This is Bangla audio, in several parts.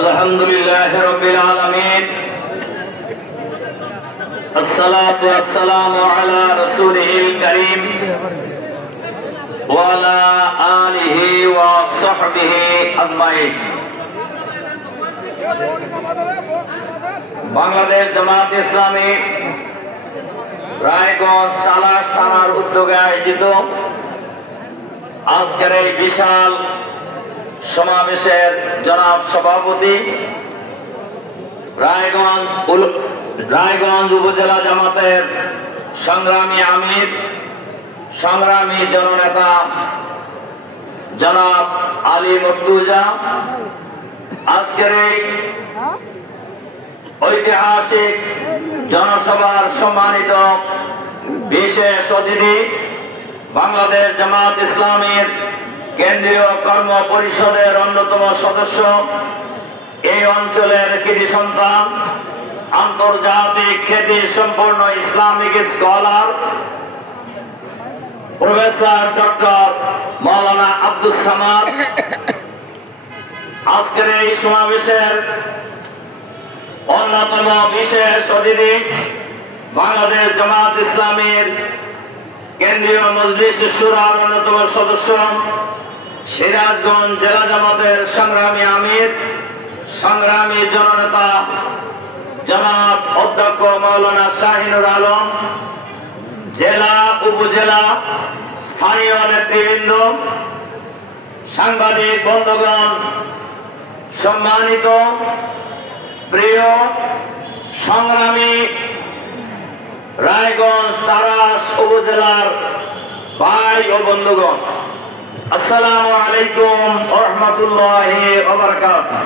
আলহামদুলিল্লাহি রাব্বিল আলামিন আসসালাতু ওয়াসসালামু আলা রাসূলিল কারীম ওয়া আলা আলিহি ওয়া সাহবিহি আজমাইন। বাংলাদেশ জামাত ইসলামী রায়গঞ্জ তালাশ থানার উদ্যোগে আয়োজিত আজকের এই বিশাল সমাবেশের জনাব সভাপতি রায়গঞ্জ উপজেলা জামাতের সংগ্রামী আমির, সংগ্রামী জননেতা জনাব আলী মুর্তুজা, আজকের এই ঐতিহাসিক জনসভার সম্মানিত বিশেষ অতিথি, বাংলাদেশ জামাত ইসলামীর কেন্দ্রীয় কর্ম পরিষদের অন্যতম সদস্য, এই অঞ্চলের কৃতি সন্তান, আন্তর্জাতিক খ্যাতি সম্পন্ন ইসলামিক স্কলার প্রফেসর ডক্টর মাওলানা আব্দুস সামাদ, আজকের এই সমাবেশের অন্যতম বিশেষ অতিথি, বাংলাদেশ জামাত ইসলামীর কেন্দ্রীয় মজলিস শুরার অন্যতম সদস্য, সিরাজগঞ্জ জেলা জামাতের সংগ্রামী আমির, সংগ্রামী জননেতা জনাব অধ্যক্ষ মাওলানা শাহিনুর আলম, জেলা উপজেলা স্থানীয় নেতৃবৃন্দ, সাংবাদিক বন্ধুগণ, সম্মানিত প্রিয় সংগ্রামী রায়গঞ্জ তারাস উপজেলার ভাই ও বন্ধুগণ, আসসালামু আলাইকুম ওয়া রাহমাতুল্লাহি ওয়া বারাকাতুহু।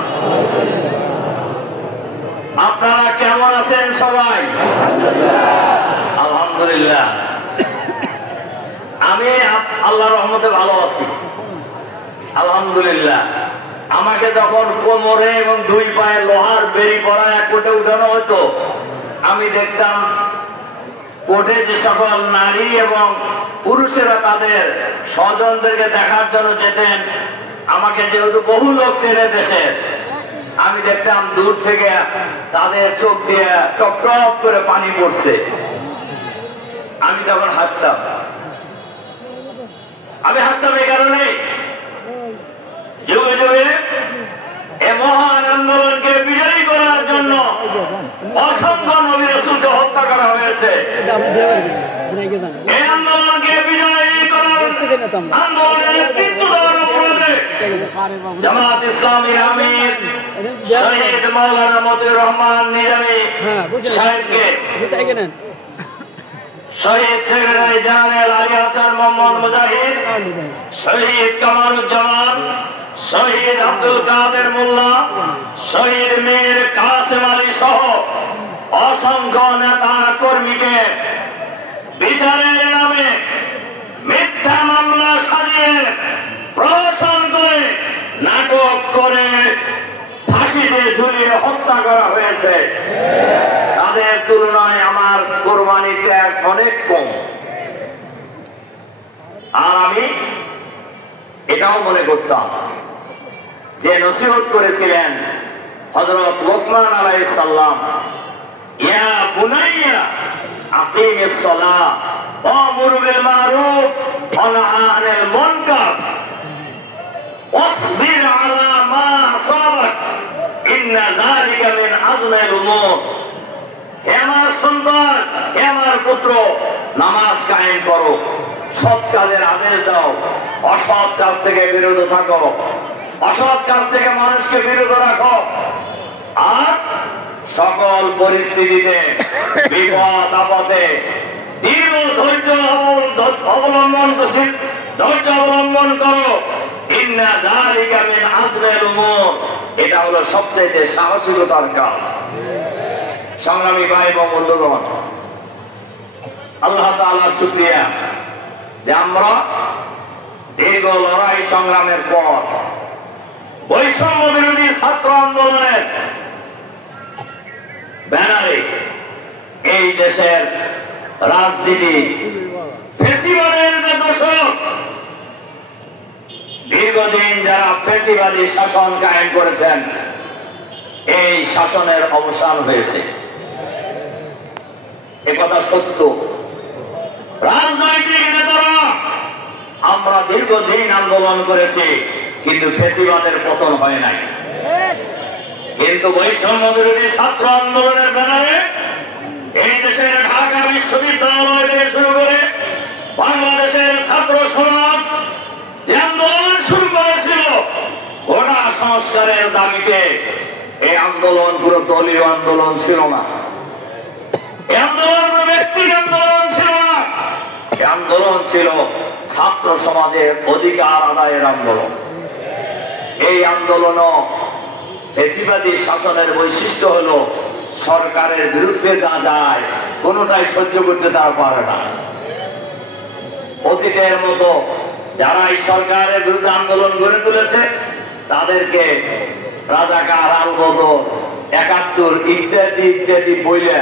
আপনারা কেমন আছেন সবাই? আলহামদুলিল্লাহ, আমি আল্লাহর রহমতে ভালো আছি আলহামদুলিল্লাহ। আমাকে যখন কোমরে এবং দুই পায়ে লোহার বেড়ি পরা এক কোটে উঠানো হতো, আমি দেখতাম কোর্টে যে সকল নারী এবং পুরুষেরা তাদের স্বজনদেরকে দেখার জন্য যেতেন, আমাকে যেহেতু বহু লোক চেনে দেশের, আমি দেখতাম দূর থেকে তাদের চোখ দিয়ে টপ টপ করে পানি পড়ছে। আমি তখন হাসতাম। আমি হাসতাম এই কারণে, যুগে যুগে এ মহান আন্দোলনকে বিজয়ী করার জন্য অসংখ্য নবী রাসূলকে হত্যা করা হয়েছে। এই আন্দোলনকে বিজয়ী করার আন্দোলনের নেতৃত্ব দেওয়ার অপরাধে জামাত ইসলামীর আমির শহীদ মাওলানা মতিউর রহমান নিজামী সাহেবকে, শহীদ সেক্রেটারি জেনারেল আলী হাসান মোহাম্মদ মুজাহিদ, শহীদ কামারুজ্জামান, শহীদ আব্দুল কাদের মোল্লা, শহীদ মীর কাসেম আলী সহ অসংখ্য নেতা কর্মীকে বিচারের নামে মিথ্যা মামলা সাজিয়ে প্রহসন করে নাটক করে ফাঁসিতে ঝুলিয়ে হত্যা করা হয়েছে। তাদের তুলনায় আমার কোরবানি ত্যাগ অনেক কম। আর আমি এটাও মনে করতাম যে নসিহত করেছিলেন হযরত লোকমান আলাইহিস সালাম, ইয়া বুনাইয়া আকিমিস সালাহ ওয়ামুর বিল মারুফ ওয়া নাহি আনিল মুনকার ওয়াসবির আলা মা আসাবাক ইন্না যালিকা মিন আযমিল উমুর। হে আমার সন্তান, হে আমার পুত্র, নামাজ কায়েম করো, সৎ কাজের আদেশ দাও, অসৎ কাজ থেকে বিরত থাকো, অসৎ কাজ থেকে মানুষকে বিরত রাখো, আর সকল পরিস্থিতিতে বিপদ আপদে দৃঢ় ধৈর্য অবলম্বন করো। ইন্না যালিকা মিন আযমিল উমুর, এটা হলো সবচেয়ে সাহসিকতার কাজ। সংগ্রামী ভাই এবং বন্ধুগণ, আল্লাহ তাআলার শুকরিয়া যে আমরা দীর্ঘ লড়াই সংগ্রামের পর বৈষম্য বিরোধী ছাত্র আন্দোলনের ব্যানারে এই দেশের রাজনীতি ফ্যাসিবাদের দোষক দীর্ঘদিন যারা ফ্যাসিবাদী শাসন কায়েম করেছেন এই শাসনের অবসান হয়েছে। একথা সত্য। রাজনৈতিক নেতারা আমরা দীর্ঘদিন আন্দোলন করেছি, কিন্তু ফ্যাসিবাদের পতন হয় নাই। কিন্তু বৈষম্য বিরোধী ছাত্র আন্দোলনের ব্যানারে এই দেশের ঢাকা বিশ্ববিদ্যালয় থেকে শুরু করে বাংলাদেশের ছাত্র সমাজ যে আন্দোলন শুরু করেছিল গোটা সংস্কারের দাবিতে, এই আন্দোলন পুরো দলীয় আন্দোলন ছিল না, এই আন্দোলন পুরো ব্যক্তিগত আন্দোলন ছিল না, এই আন্দোলন ছিল ছাত্র সমাজের অধিকার আদায়ের আন্দোলন। এই আন্দোলনও ফ্যাসিবাদী শাসনের বৈশিষ্ট্য হলো সরকারের বিরুদ্ধে যা যায় কোনোটাই সহ্য করতে তারা পারে না। অতীতের মতো যারা এই সরকারের বিরুদ্ধে আন্দোলন গড়ে তুলেছে তাদেরকে রাজাকার, আলবদর, ৭১ ইত্যাদি ইত্যাদি বইলে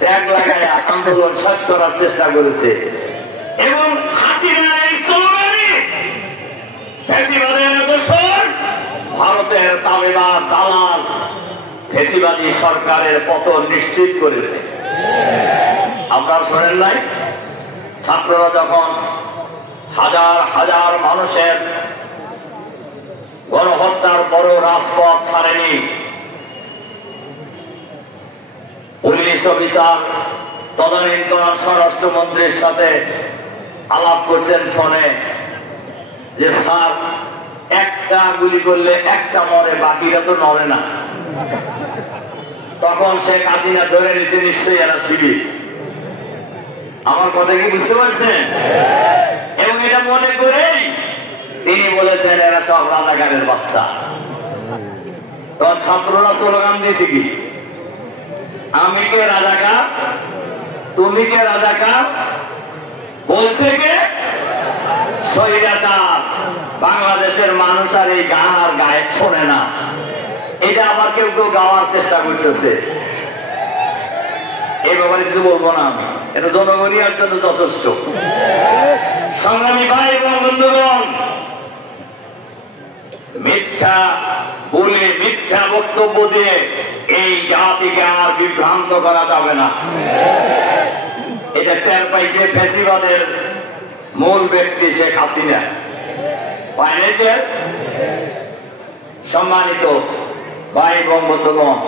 ট্যাগ লাগায় আন্দোলন শেষ করার চেষ্টা করেছে। এবং হাসিনার এই স্লোগানে ফ্যাসিবাদের দোসর, ভারতের তাবেদার দালাল ফ্যাসিবাদী সরকারের পতন নিশ্চিত করেছে। আপনারা শোনেন নাই, ছাত্ররা যখন হাজার হাজার মানুষের গণহত্যার পরও রাজপথ ছাড়েনি, পুলিশ অফিসার তদানীন্তন স্বরাষ্ট্রমন্ত্রীর সাথে আলাপ করছেন ফোনে যে স্যার একটা গুলি করলে একটা মরে, বাকিরা তো নড়ে না। তখন শেখ হাসিনা ধরে নিছে নিশ্চয়ই এরা শিবির। আমার কথা কি বুঝতে পারছেন? এবং এটা মনে করেই তিনি বলেছেন এরা সব রাজাকারের বাচ্চা। তখন ছাত্ররা স্লোগান দিয়েছে কি, আমি কে রাজাকার, তুমি কে রাজাকার, বলছে কে স্বৈরাচার। বাংলাদেশের মানুষ আর এই গান আর গায়ে শোনে না, এটা আবার কেউ কেউ গাওয়ার চেষ্টা করতেছে। এই ব্যাপারে কিছু বলবো না আমি, এটা জনগণের জন্য যথেষ্ট। সংগ্রামী ভাই এবং বন্ধুগণ, মিথ্যা বলে, মিথ্যা বক্তব্য দিয়ে এই জাতিকে আর বিভ্রান্ত করা যাবে না। এটা টের পাইছে ফ্যাসিবাদের মূল ব্যক্তি শেখ হাসিনা, পায়নি টের? সম্মানিত ভাই এবং বন্ধুগণ,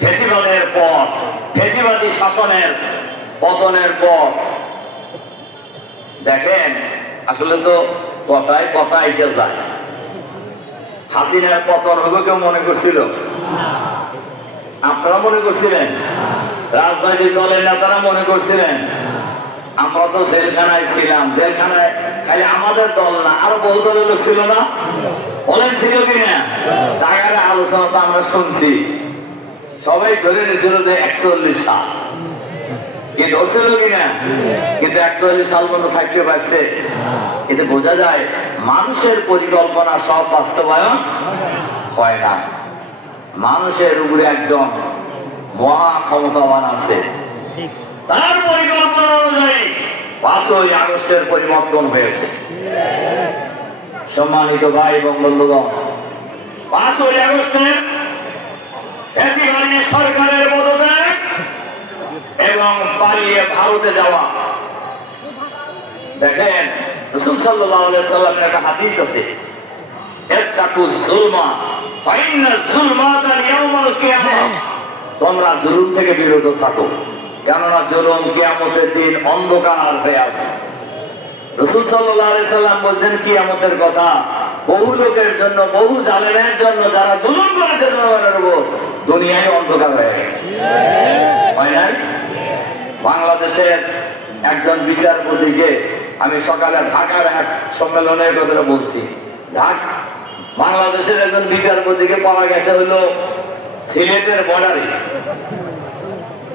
ফ্যাসিবাদের পর, ফ্যাসিবাদী শাসনের পতনের পর দেখেন, আসলে তো কথায় কথা এসে যায়। হাসিনার পতন হবে কেউ মনে করছিল? আপনারা মনে করছিলেন? রাজনৈতিক দলের নেতারা মনে করছিলেন? আমরা তো জেলখানায় ছিলাম। জেলখানায় খালি আমাদের দল না, আরো বহু দলের লোক ছিল না? বলেন ছিল কিনা? ঢাকার আলোচনা তো আমরা শুনছি, সবাই ধরে নিয়েছিল যে ৪১ সাল, কি ধরছিল কিনা? কিন্তু ৪১ সাল পর্যন্ত থাকতে পারছে। এতে বোঝা যায় মানুষের পরিকল্পনা সব বাস্তবায়ন হয় না। মানুষের উপরে একজন মহা ক্ষমতাবান আছে, তার পরিকল্পনা অনুযায়ী ৫ই আগস্টের পরিবর্তন হয়েছে। সম্মানিত ভাই এবং বন্ধুগণ, ৫ই আগস্টের ফ্যাসিবাদী সরকারের পদত্যাগ এবং পালিয়ে ভারতে যাওয়া। দেখেন, রাসূল সাল্লাল্লাহু আলাইহি সাল্লামের একটা হাদিস আছে, ইত্তাকুজ যুলমা ফাইন্নাজ যুলমাতা ইয়াউমাল কিয়ামাহ, তোমরা জুলুম থেকে বিরত থাকো, কেননা জুলুম কিয়ামতের দিন অন্ধকার হয়ে আসবে। রাসূল সাল্লাল্লাহু আলাইহি সাল্লাম বলছেন কিয়ামতের কথা বহু লোকের জন্য, বহু জালেমের জন্য, যারা জুলুম করেছে জনগণের উপর, দুনিয়ায় অন্ধকার হয়ে গেছে। হয় নাই? বাংলাদেশের একজন বিচারপতিকে আমি সকালে ঢাকার এক সম্মেলনের কথা বলছি, বাংলাদেশের একজন বিচারপতিকে পাওয়া গেছে হলো সিলেটের বর্ডারে।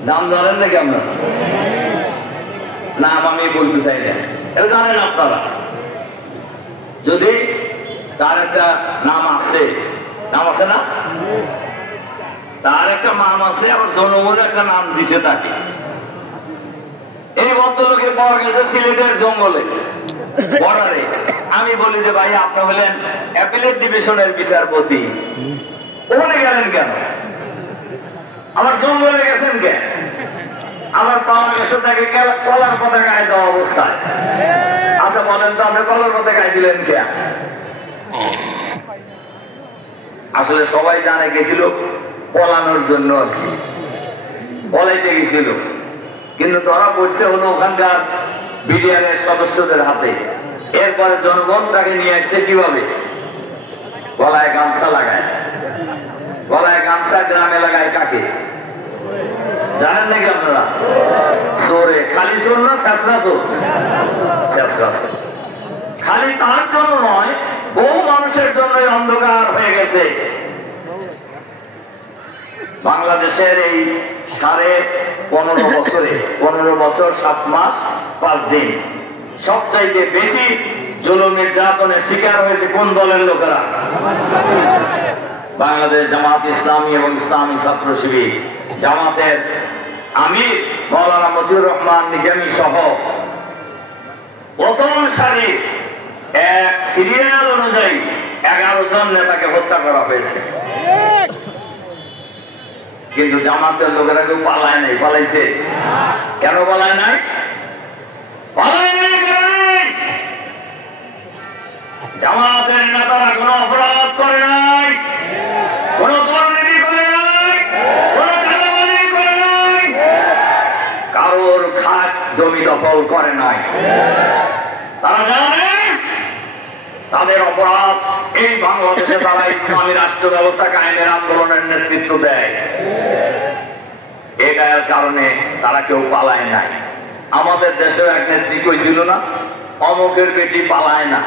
নাম জানেন নাকি আমরা? নাম আমি বলতে চাই না, এটা জানেন আপনারা। যদি তার একটা নাম আছে, নাম আছে না, তার একটা নাম আছে, আবার জনগণের একটা নাম দিছে তাকে। এই ভদ্রলোকে পাওয়া গেছে সিলেটের জঙ্গলে, বর্ডারে। আমি বলি যে ভাই আপনি হলেন অ্যাপিলেট ডিভিশনের বিচারপতি, ওখানে গেলেন কেন? আমার জঙ্গলে গেছেন কেন? আমার পাওয়া গেছে তাকে কলার পতাকায় দেওয়া অবস্থায়। আচ্ছা বলেন তো আপনি কলার পতাকায় দিলেন কেন? আসলে সবাই জানে গেছিল পলানোর জন্য আর কি, পলাইতে গেছিল, কিন্তু ধরা পড়ছে হলো ওখানকার বিডিআরের সদস্যদের হাতে। এরপরে জনগণ তাকে নিয়ে আসছে কিভাবে? গলায় গামছা লাগায়। গলায় গামছা গ্রামে লাগায় কাকে জানেন নাকি আপনারা? চোরে। খালি চোর না, শেষরা চোর। শেষরা চোর। খালি তার জন্য নয়, বহু মানুষের জন্য অন্ধকার হয়ে গেছে। বাংলাদেশের এই 15.5 বছরে, 15 বছর 7 মাস 5 দিন সবচাইতে বেশি জুলুম নির্যাতনের শিকার হয়েছে কোন দলের লোকেরা? বাংলাদেশ জামাত ইসলামী এবং ইসলামী ছাত্র শিবির। জামাতের আমির মাওলানা মতিউর রহমান নিজামী সহ প্রথম সারির এক সিরিয়াল অনুযায়ী 11 জন নেতাকে হত্যা করা হয়েছে। কিন্তু জামাতের লোকেরা কেউ পালায় নাই। পালাইছে কেন? পালায় নাই, পালায় নাই কারণে জামাতের নেতারা কোনো অপরাধ করে নাই, কোন দুর্নীতি করে নাই, কোন চাঁদাবাজি করে নাই, কারোর খাত জমি দখল করে নাই। তারা জানে তাদের অপরাধ এই বাংলাদেশে তারা ইসলামী রাষ্ট্র ব্যবস্থা কায়েমের আন্দোলনের নেতৃত্ব দেয়। এর কারণে তারা কেউ পালায় নাই। আমাদের দেশের এক নেত্রী কইছিল না, অমুকের বেটি পালায় না,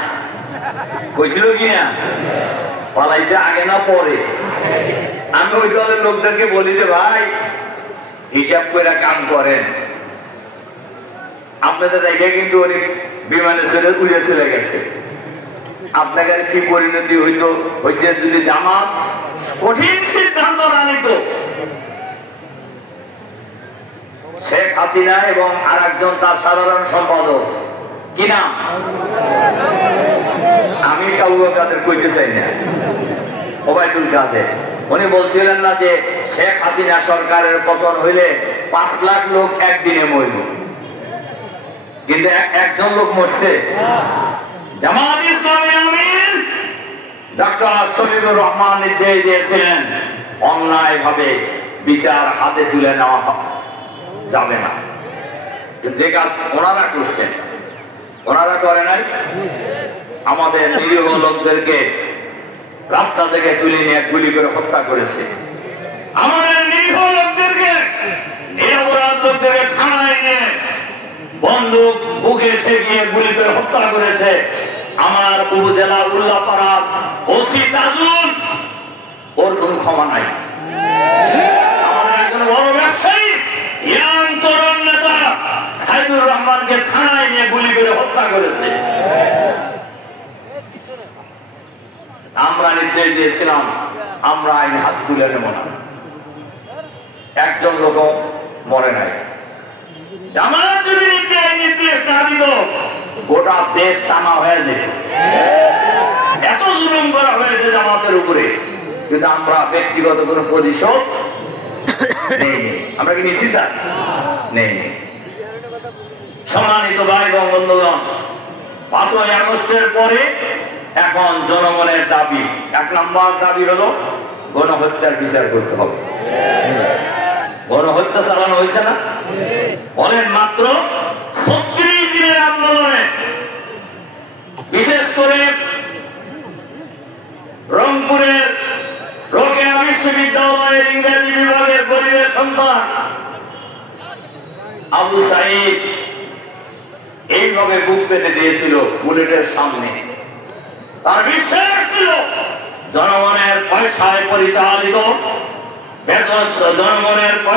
কইছিল কি না? পালাইছে আগে না পরে? আমি ওই দলের লোকদেরকে বলি যে ভাই হিসাব করে কাম করেন। আপনাদের দেখে কিন্তু অনেক বিমানে চলে উড়ে চলে গেছে। আপনাকে কি পরিণতি হয়েছে যদি জামাত কঠিন সিদ্ধান্ত না নিত? শেখ হাসিনা এবং আর একজন তার সাধারণ সম্পাদক, কি নাম? আমি কাউকে কাদের কইতে চাই না, ওবায়দুল কাদের। উনি বলছিলেন না যে শেখ হাসিনা সরকারের পতন হইলে 5 লাখ লোক একদিনে মরব, কিন্তু একজন লোক মরছে। জামাত ইসলামী আমির ডক্টর শফিকুর রহমান নির্দেশ দিয়েছিলেন অন্যায় ভাবে বিচার হাতে তুলে নেওয়া যাবে না। যে কাজ ওনারা করছেন, ওনারা করে নাই। আমাদের নিরীহ লোকদেরকে রাস্তা থেকে তুলে নিয়ে গুলি করে হত্যা করেছে। আমাদের নিরীহ লোকদেরকে, নিরপরাধ লোকদেরকে থানায় নিয়ে বন্দুক বুকে ঠেকিয়ে গুলি করে হত্যা করেছে। আমার উপজেলার উল্লাপাড়ার ওসি তাজুল, ওর কোন ক্ষমা নাই। আমাদের একজন বড় ব্যবসায়ী ইয়াং তরুণ নেতা সাইদুর রহমানকে থানায় নিয়ে গুলি করে হত্যা করেছে। আমরা নির্দেশ দিয়েছিলাম আমরা আইন হাতে তুলে নেব না, একজন লোক মরে নাই। জামাত যদি নির্দেশ না দিত গোটা দেশ টানা হয়ে যেত। এত জুলুম করা হয়েছে জামাতের উপরে, কিন্তু আমরা ব্যক্তিগত কোন প্রতিশোধ নেই। আমরা কি নিশ্চিত নেই? সম্মানিত ভাই এবং বন্ধুগণ, 5ই আগস্টের পরে এখন জনগণের দাবি, 1 নম্বর দাবি হলো গণহত্যার বিচার করতে হবে। গণহত্যা চালানো হয়েছে না? বলেন মাত্র 36 দিনের আন্দোলনে, বিশেষ করে রংপুরের রোকেয়া বিশ্ববিদ্যালয়ের ইংরেজি বিভাগের গরিবের সন্তান আবু সাইদ এইভাবে বুক পেতে দিয়েছিল বুলেটের সামনে। তার বিশ্বাস ছিল জনগণের পয়সায় পরিচালিত, জনগণের